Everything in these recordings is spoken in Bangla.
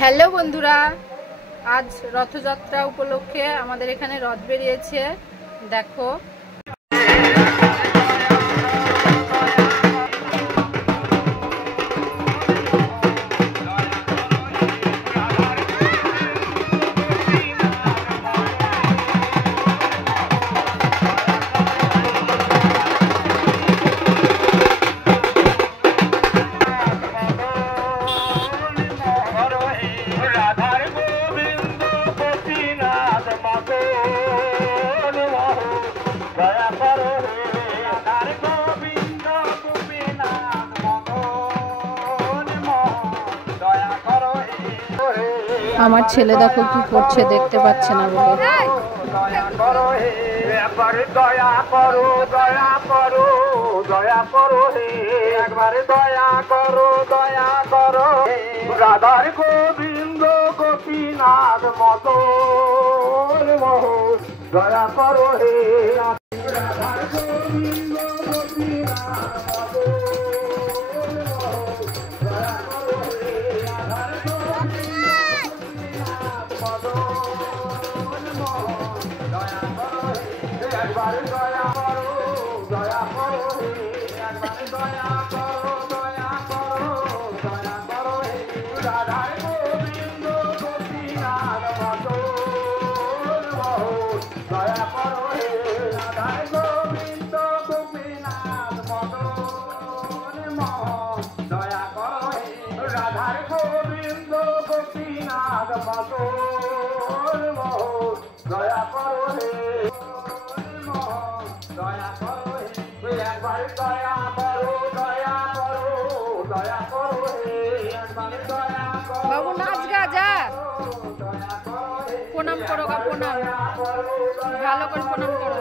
হ্যালো বন্ধুরা, আজ রথযাত্রা উপলক্ষে আমাদের এখানে রথ বেরিয়েছে। দেখো আমার ছেলে দেখো কি করছে, দেখতে পাচ্ছে না বলে। দয়া করো হে, একবারে দয়া করো, দয়া করো, দয়া করো হে, একবারে দয়া করো, দয়া করো হে। রাধার গোবিন্দ গোপীনাথ মদন মোহন দয়া করো হে, রাধার গোবিন্দ গোপীনাথ মদন মোহন দয়া করো হে, রাধার গোবিন্দ গোপীনাথ মদন একবারে দয়া করো, দয়া করো হে, একবারে দয়া করো, দয়া করো, দয়া করো হে। রাধার গোবিন্দ গোপীনাথ মদন মোহন দয়া করো হে, রাধার গোবিন্দ গোপীনাথ মদন মোহন দয়া করো হে, রাধার গোবিন্দ গোপীনাথ মদন মোহন দয়া করো হে, দয়া করো হে, একবারে দয়া করো, দয়া করো, দয়া করো হে, একবারে দয়া করো। বাবু নাচ গা, যা প্রণাম করো গা, প্রণাম ভালো করে প্রণাম করো,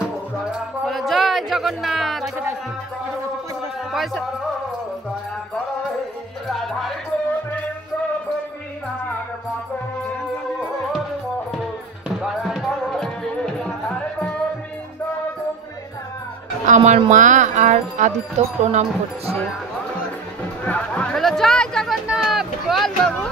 বলো জয় জগন্নাথ। পয়সা দয়া করো হে, রাধার গোবিন্দ গোপীনাথ মদন মোহন দয়া করো হে, রাধার গোবিন্দ গোপীনাথ। আমার মা আর আদিত্য প্রণাম করছে, বলো জয় জগন্নাথ। বল বাবু।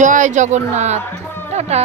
জয় জগন্নাথ, টাটা।